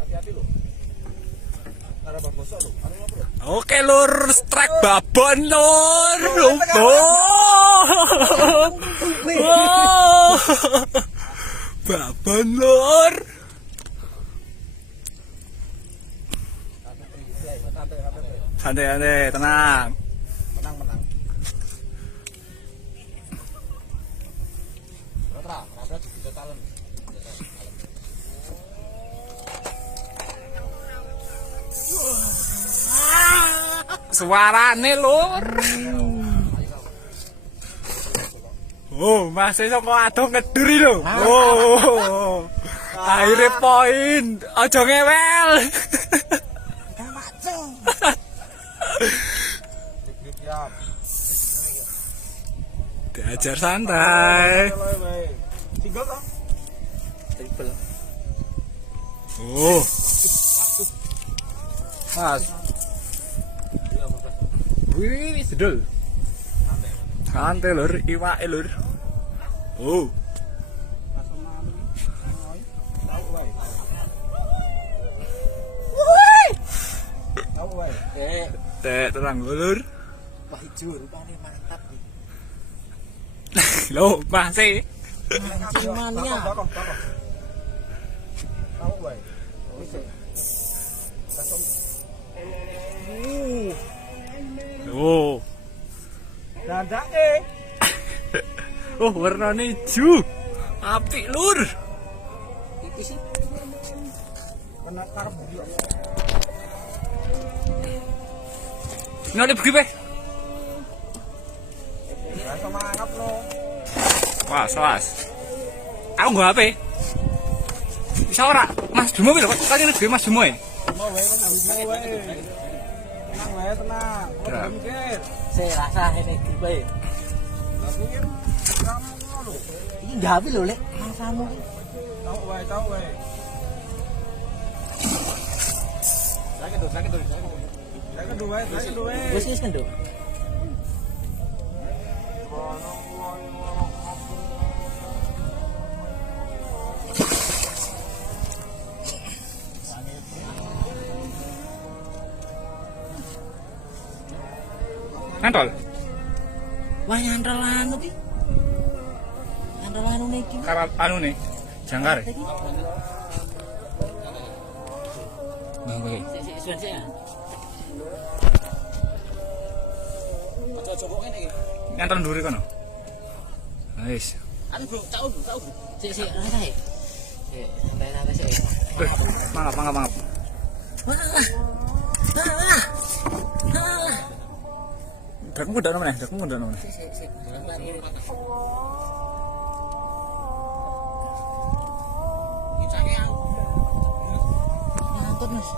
Hati-hati lho. Karena bang bosok lho. Oke lur, strike babon lur. Babon lur. Santai-santai, tenang. Menang. Rata juga talent. Suarane lur. Oh, masih saka adoh ngeduri lho. Oh. Akhirnya poin. Aja ngewel. Diajar santai. Tinggal toh. Triple. Oh. Mas. Wih, sedul. Santai lur, iwake lur. Oh. Tahu wae. Terang lur. Wah, hijau rupane mantap nih. Loh, masih. Cimannya. Tahu wae. Oh. Dandake. Oh, warnane hijau. Apik lur. Iki sih. Kena karep dia. Nang begi pe. Ya semangat lo. Was. Aku nggo HP. Bisa ora? Mas Dumo lho, kok kali ngene Mas Dumo e. Mau wae kan wae. Tenang wae, tenang. Ora mikir. Saya rasa ini gitu ya. Aku kan kamu ngono. Ini gawe lho lek masamu. Tahu wae. Sakit tuh. Sakit dua. Wis kan, Dok. Nantol. Wah, nyantol anu ki. Nyantol anu iki. Karap anu nih. Jangkar. Nah, oke. Sik ya. Aja coba ngene iki. Nantol nduri kono. Wis. Anu, Bro, tahu. Sik rasa ya. Sik, santai sik. Mangap. Dakmu ndak nomene. Sik. Ini cake aku. Nyantol, Mas.